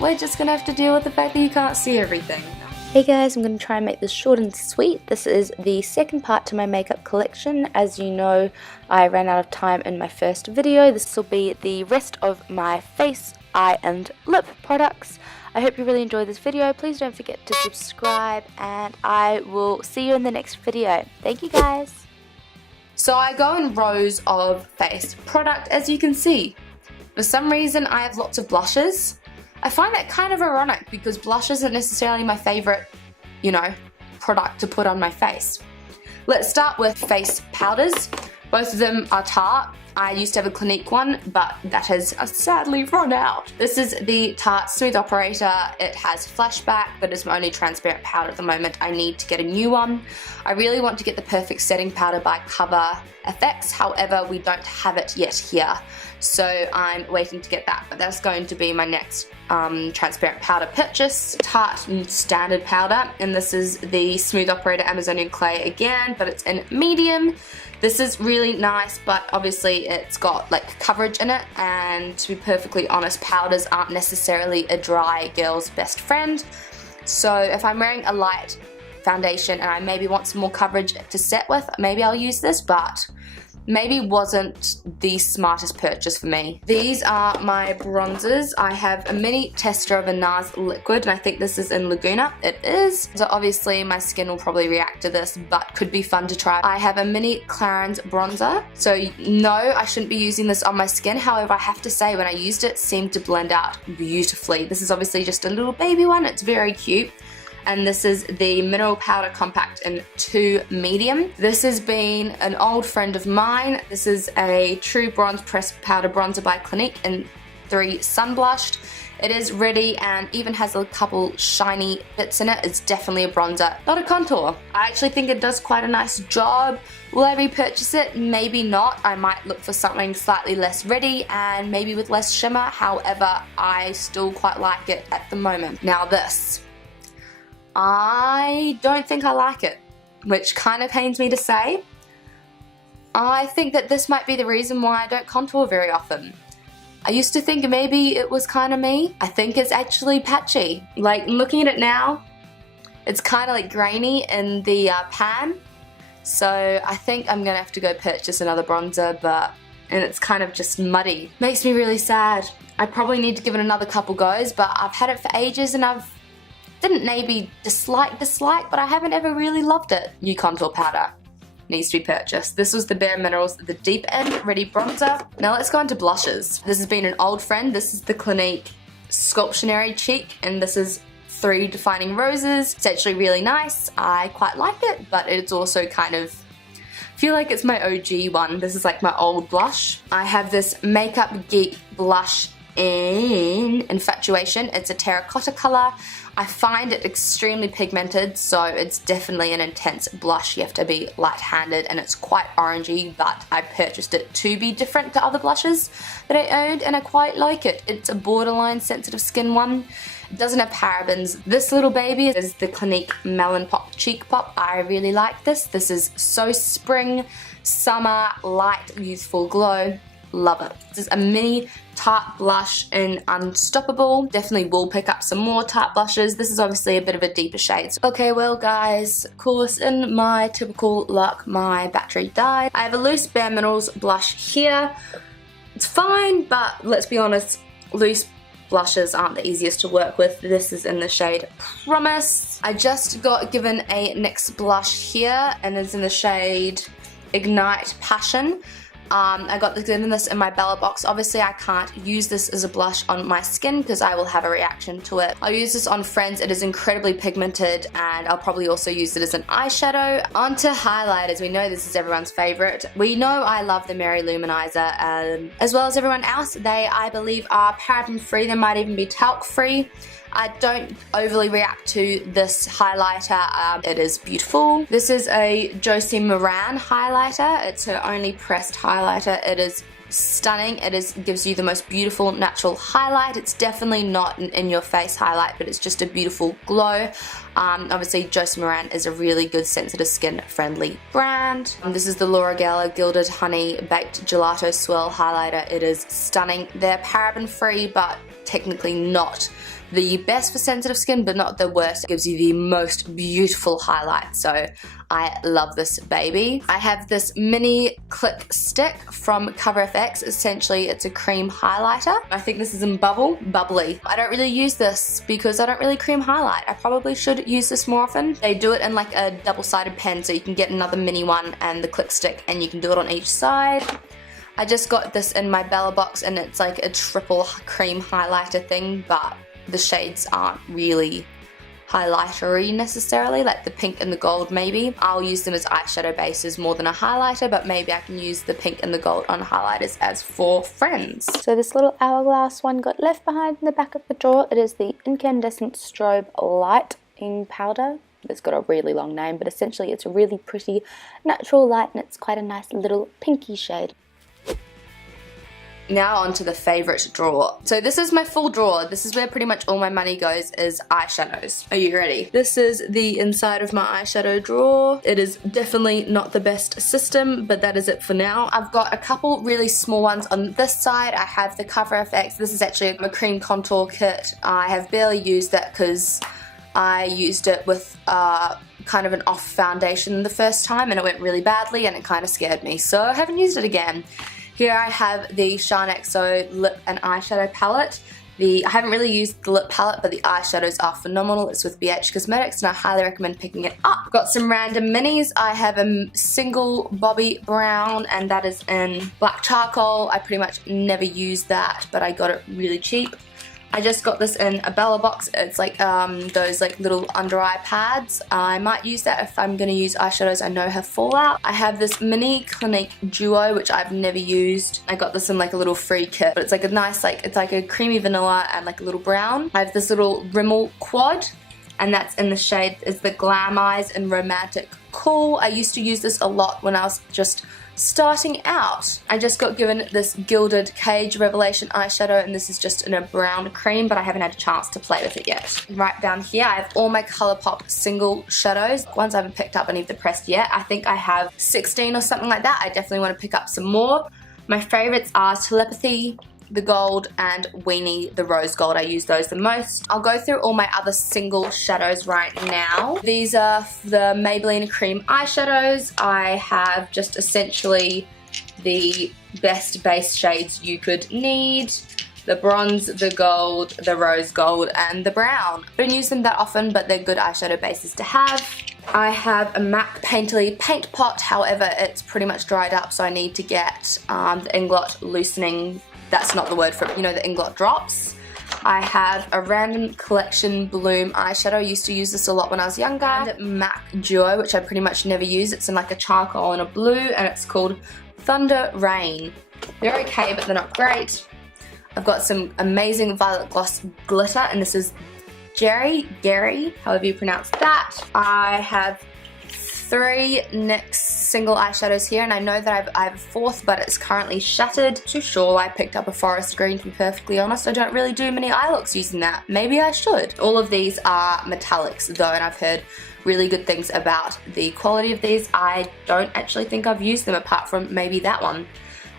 we're just gonna have to deal with the fact that you can't see everything. Hey guys, I'm going to try and make this short and sweet. This is the second part to my makeup collection. As you know, I ran out of time in my first video. This will be the rest of my face, eye and lip products. I hope you really enjoyed this video. Please don't forget to subscribe and I will see you in the next video. Thank you guys. So I go in rows of face product, as you can see. For some reason I have lots of blushes. I find that kind of ironic because blush isn't necessarily my favourite, product to put on my face. Let's start with face powders. Both of them are Tarte. I used to have a Clinique one, but that has sadly run out. This is the Tarte Smooth Operator. It has flashback, but it's my only transparent powder at the moment. I need to get a new one. I really want to get the perfect setting powder by Cover FX, however, we don't have it yet here. So I'm waiting to get that, but that's going to be my next transparent powder purchase. Tarte standard powder, and this is the Smooth Operator Amazonian Clay again, but it's in medium. This is really nice, but obviously it's got like coverage in it, and to be perfectly honest, powders aren't necessarily a dry girl's best friend. So if I'm wearing a light foundation and I maybe want some more coverage to set with, maybe I'll use this, but maybe wasn't the smartest purchase for me. These are my bronzers. I have a mini tester of a NARS liquid, and I think this is in Laguna. It is. So obviously my skin will probably react to this, but could be fun to try. I have a mini Clarins bronzer. So no, I shouldn't be using this on my skin. However, I have to say when I used it, it seemed to blend out beautifully. This is obviously just a little baby one. It's very cute. And this is the Mineral Powder Compact in 2 medium. This has been an old friend of mine. This is a True Bronze Pressed Powder Bronzer by Clinique in 3 Sun Blushed. It is ready and even has a couple shiny bits in it. It's definitely a bronzer, not a contour. I actually think it does quite a nice job. Will I repurchase it? Maybe not. I might look for something slightly less ready and maybe with less shimmer. However, I still quite like it at the moment. Now this. I don't think I like it, which kind of pains me to say. I think that this might be the reason why I don't contour very often. I used to think maybe it was kind of me. I think it's actually patchy. Like looking at it now, it's kind of like grainy in the pan. So I think I'm gonna have to go purchase another bronzer, and it's kind of just muddy. Makes me really sad. I probably need to give it another couple goes, but I've had it for ages and didn't maybe dislike, but I haven't ever really loved it. New contour powder needs to be purchased. This was the Bare Minerals, the Deep End Ready Bronzer. Now let's go into blushes. This has been an old friend. This is the Clinique Sculptionary Cheek, and this is 3 Defining Roses. It's actually really nice. I quite like it, but it's also kind of, I feel like it's my OG one. This is like my old blush. I have this Makeup Geek blush in Infatuation. It's a terracotta color. I find it extremely pigmented, so it's definitely an intense blush. You have to be light-handed, and it's quite orangey, but I purchased it to be different to other blushes that I owned, and I quite like it. It's a borderline sensitive skin one. It doesn't have parabens. This little baby is the Clinique Melon Pop Cheek Pop. I really like this. This is so spring, summer, light, youthful glow. Love it. This is a mini Tarte blush in Unstoppable. Definitely will pick up some more Tarte blushes. This is obviously a bit of a deeper shade. Okay, well guys, of course, in my typical luck, my battery died. I have a loose Bare Minerals blush here. It's fine, but let's be honest, loose blushes aren't the easiest to work with. This is in the shade Promise. I just got given a NYX blush here, and it's in the shade Ignite Passion. I got given this in my Bella box. Obviously I can't use this as a blush on my skin because I will have a reaction to it. I'll use this on friends. It is incredibly pigmented, and I'll probably also use it as an eyeshadow. On to highlighters. We know this is everyone's favorite. We know I love the Mary Luminizer as well as everyone else. They, I believe, are paraben free. They might even be talc free. I don't overly react to this highlighter. It is beautiful. This is a Josie Moran highlighter. It's her only pressed highlighter. It is stunning. It gives you the most beautiful natural highlight. It's definitely not an in-your-face highlight, but it's just a beautiful glow. Obviously, Josie Moran is a really good sensitive skin friendly brand. This is the Laura Geller Gilded Honey Baked Gelato Swirl highlighter. It is stunning. They're paraben free, but technically not the best for sensitive skin, but not the worst. It gives you the most beautiful highlight, so I love this baby. I have this mini click stick from CoverFX. Essentially, it's a cream highlighter. I think this is in bubbly. I don't really use this because I don't really cream highlight. I probably should use this more often. They do it in like a double-sided pen, so you can get another mini one and the click stick, and you can do it on each side. I just got this in my Bella box, and it's like a triple cream highlighter thing, but the shades aren't really highlightery necessarily, like the pink and the gold maybe. I'll use them as eyeshadow bases more than a highlighter, but maybe I can use the pink and the gold on highlighters as for friends. So this little hourglass one got left behind in the back of the drawer. It is the Incandescent Strobe Lighting Powder. It's got a really long name, but essentially it's a really pretty natural light, and it's quite a nice little pinky shade. Now onto the favorite drawer. So this is my full drawer. This is where pretty much all my money goes, is eyeshadows. Are you ready? This is the inside of my eyeshadow drawer. It is definitely not the best system, but that is it for now. I've got a couple really small ones on this side. I have the CoverFX. This is actually a cream contour kit. I have barely used that because I used it with kind of an off foundation the first time, and it went really badly, and it kind of scared me, so I haven't used it again. Here I have the Shine XO lip and eyeshadow palette. I haven't really used the lip palette, but the eyeshadows are phenomenal. It's with BH Cosmetics, and I highly recommend picking it up. Got some random minis. I have a single Bobbi Brown, and that is in black charcoal. I pretty much never use that, but I got it really cheap. I just got this in a Bella box. It's like those like little under eye pads. I might use that if I'm going to use eyeshadows I know have fallout. I have this mini Clinique Duo, which I've never used. I got this in like a little free kit, but it's like a nice, like it's like a creamy vanilla and like a little brown. I have this little Rimmel quad, and that's in the shade is the Glam Eyes and Romantic Cool. I used to use this a lot when I was just starting out. I just got given this Gilded Cage Revelation eyeshadow, and this is just in a brown cream, but I haven't had a chance to play with it yet. Right down here I have all my ColourPop single shadows. Ones I haven't picked up any of the pressed yet. I think I have 16 or something like that. I definitely want to pick up some more. My favourites are Telepathy, the gold, and Weenie, the rose gold. I use those the most. I'll go through all my other single shadows right now. These are the Maybelline cream eyeshadows. I have just essentially the best base shades you could need. The bronze, the gold, the rose gold, and the brown. I don't use them that often, but they're good eyeshadow bases to have. I have a MAC Painterly paint pot, however it's pretty much dried up, so I need to get the Inglot loosening. That's not the word for it, you know, the Inglot drops. I have a Random Collection Bloom eyeshadow. I used to use this a lot when I was younger. And MAC Duo, which I pretty much never use. It's in like a charcoal and a blue, and it's called Thunder Rain. They're okay, but they're not great. I've got some amazing Violet Gloss glitter, and this is Gary, however you pronounce that. I have 3 NYX single eyeshadows here, and I know that I have a fourth, but it's currently shuttered. Too sure I picked up a forest green, to be perfectly honest. I don't really do many eye looks using that. Maybe I should. All of these are metallics though, and I've heard really good things about the quality of these. I don't actually think I've used them apart from maybe that one.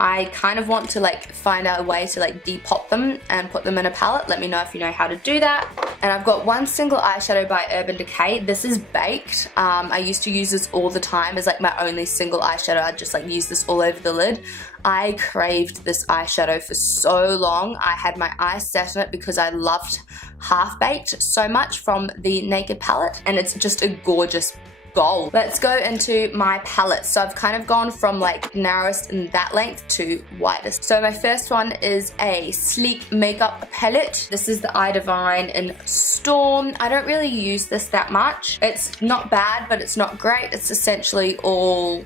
I kind of want to like find out a way to like depop them and put them in a palette. Let me know if you know how to do that. And I've got one single eyeshadow by Urban Decay. This is Baked. I used to use this all the time as like my only single eyeshadow. I'd just like use this all over the lid. I craved this eyeshadow for so long. I had my eyes set on it because I loved Half Baked so much from the Naked palette, and it's just a gorgeous gold. Let's go into my palette. So I've kind of gone from like narrowest in that length to widest. So my first one is a sleek makeup palette. This is the I Divine in Storm. I don't really use this that much. It's not bad, but it's not great. It's essentially all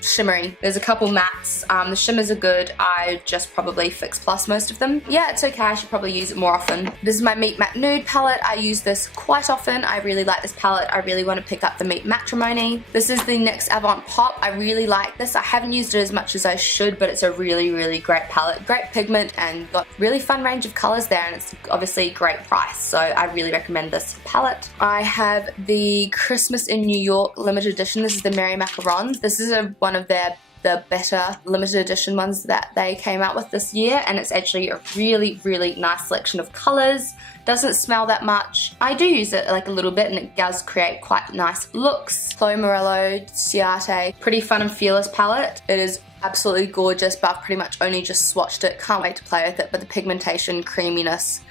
shimmery. There's a couple mattes. The shimmers are good. I just probably Fix Plus most of them. Yeah, it's okay. I should probably use it more often. This is my Meet Matte Nude palette. I use this quite often. I really like this palette. I really want to pick up the Meet Matrimony. This is the NYX Avant Pop. I really like this. I haven't used it as much as I should, but it's a really, really great palette. Great pigment and got really fun range of colors there, and it's obviously a great price. So I really recommend this palette. I have the Christmas in New York limited edition. This is the Mary Macarons. This is one of their the better limited edition ones that they came out with this year, and it's actually a really, really nice selection of colours. Doesn't smell that much. I do use it like a little bit and it does create quite nice looks. Chloe Morello Ciate, pretty fun and fearless palette. It is absolutely gorgeous, but I've pretty much only just swatched it. Can't wait to play with it, but the pigmentation, creaminess,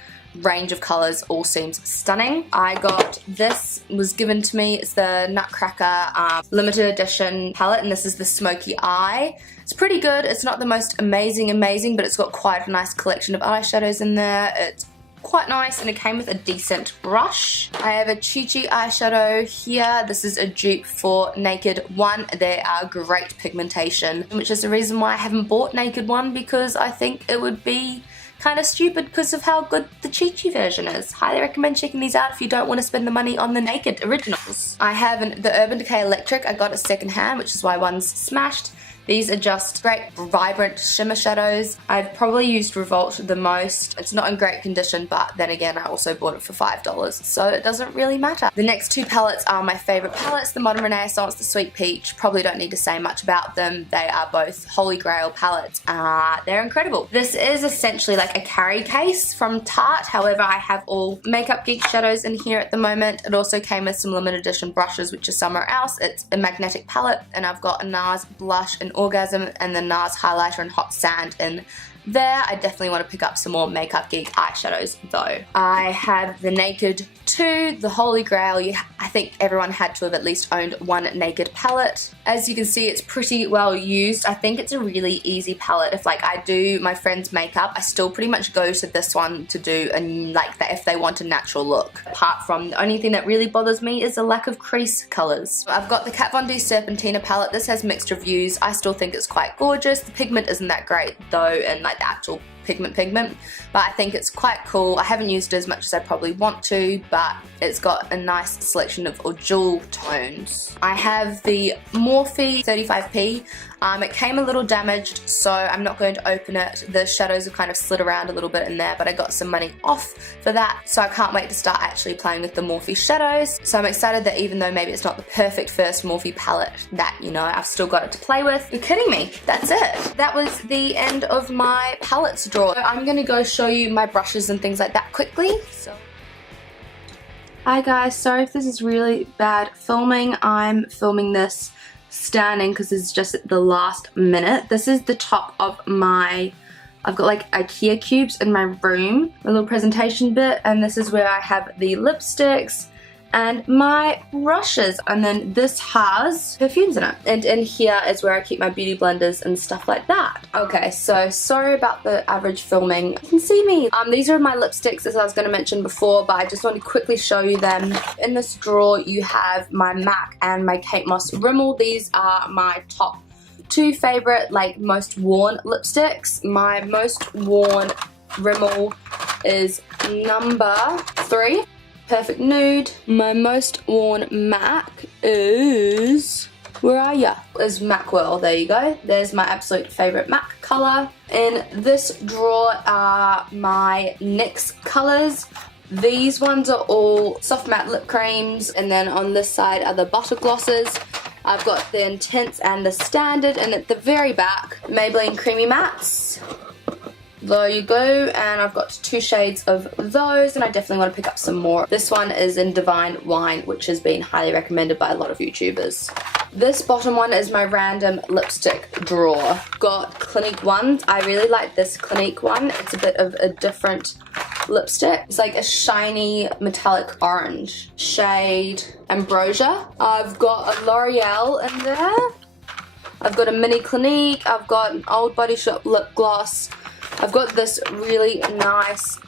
range of colours all seems stunning. I got this, was given to me, it's the Nutcracker limited edition palette, and this is the Smoky Eye. It's pretty good. It's not the most amazing, but it's got quite a nice collection of eyeshadows in there. It's quite nice, and it came with a decent brush. I have a Chi Chi eyeshadow here. This is a dupe for Naked One. They are great pigmentation, which is the reason why I haven't bought Naked One, because I think it would be kind of stupid because of how good the Chi Chi version is. Highly recommend checking these out if you don't want to spend the money on the Naked originals. I have the Urban Decay Electric. I got it second hand, which is why one's smashed. These are just great, vibrant shimmer shadows. I've probably used Revolt the most. It's not in great condition, but then again, I also bought it for $5, so it doesn't really matter. The next two palettes are my favorite palettes, the Modern Renaissance, the Sweet Peach. Probably don't need to say much about them. They are both Holy Grail palettes. They're incredible. This is essentially like a carry case from Tarte. However, I have all Makeup Geek shadows in here at the moment. It also came with some limited edition brushes, which is somewhere else. It's a magnetic palette, and I've got a NARS blush and Orgasm and the NARS highlighter and Hot Sand in there. I definitely want to pick up some more Makeup Geek eyeshadows though. I have the Naked 2, the Holy Grail. I think everyone had to have at least owned one Naked palette. As you can see, it's pretty well used. I think it's a really easy palette. If like I do my friend's makeup, I still pretty much go to this one to do, and like that if they want a natural look. Apart from, the only thing that really bothers me is the lack of crease colors. I've got the Kat Von D Serpentina palette. This has mixed reviews. I still think it's quite gorgeous. The pigment isn't that great though, and like the actual pigment, but I think it's quite cool. I haven't used it as much as I probably want to, but it's got a nice selection of jewel tones. I have the Morphe 35p. It came a little damaged, so I'm not going to open it. The shadows have kind of slid around a little bit in there, but I got some money off for that, so I can't wait to start actually playing with the Morphe shadows. So I'm excited that even though maybe it's not the perfect first Morphe palette, that, you know, I've still got it to play with. You're kidding me. That's it. That was the end of my palettes drawer. I'm going to go show you my brushes and things like that quickly. Hi guys, sorry if this is really bad filming. I'm filming this standing because it's just at the last minute. This is the top of my, I've got like IKEA cubes in my room, a little presentation bit, and this is where I have the lipsticks and my brushes, and then this has perfumes in it, and in here is where I keep my beauty blenders and stuff like that. Okay, so sorry about the average filming. You can see me. These are my lipsticks, as I was going to mention before, but I just want to quickly show you them. In this drawer you have my MAC and my Kate Moss Rimmel. These are my top two favorite, like most worn lipsticks. My most worn Rimmel is number 3. Perfect Nude. My most worn MAC is, where are ya? Is Macwell. There you go. There's my absolute favorite MAC color. In this drawer are my NYX colors. These ones are all soft matte lip creams, and then on this side are the butter glosses. I've got the Intense and the Standard, and at the very back, Maybelline Creamy Mattes. There you go, and I've got 2 shades of those, and I definitely want to pick up some more. This one is in Divine Wine, which has been highly recommended by a lot of YouTubers. This bottom one is my random lipstick drawer. Got Clinique ones. I really like this Clinique one. It's a bit of a different lipstick. It's like a shiny metallic orange. Shade Ambrosia. I've got a L'Oreal in there. I've got a mini Clinique. I've got an Old Body Shop lip gloss. I've got this really nice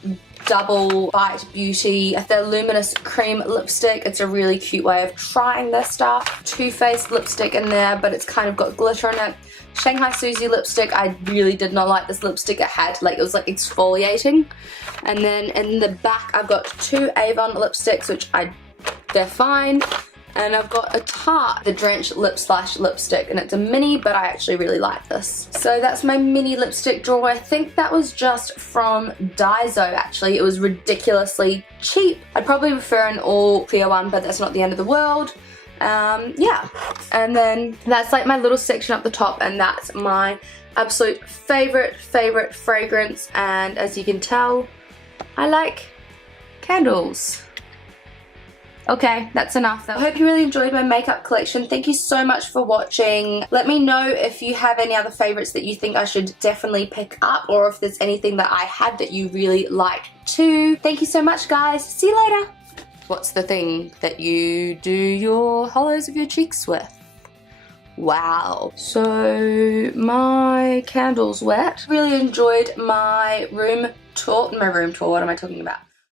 double Bite Beauty, the Luminous Cream lipstick. It's a really cute way of trying this stuff. Too Faced lipstick in there, but it's kind of got glitter in it. Shanghai Susie lipstick. I really did not like this lipstick. It had, like, it was like exfoliating. And then in the back I've got 2 Avon lipsticks, which they're fine. And I've got a Tarte, the Drenched Lip Slash lipstick, and it's a mini, but I actually really like this. So that's my mini lipstick drawer. I think that was just from Daiso, actually. It was ridiculously cheap. I'd probably prefer an all clear one, but that's not the end of the world. Yeah, and then that's like my little section up the top, and that's my absolute favorite fragrance. And as you can tell, I like candles. Okay, that's enough though. I hope you really enjoyed my makeup collection. Thank you so much for watching. Let me know if you have any other favorites that you think I should definitely pick up, or if there's anything that I had that you really like too. Thank you so much, guys. See you later. What's the thing that you do your hollows of your cheeks with? Wow. So my candle's wet. Really enjoyed my room tour. What am I talking about?